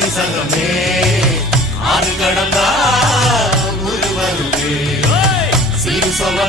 ஆதிசங்கமே ஆறு கடந்தா ஒருவருமே சீர் சொல்ல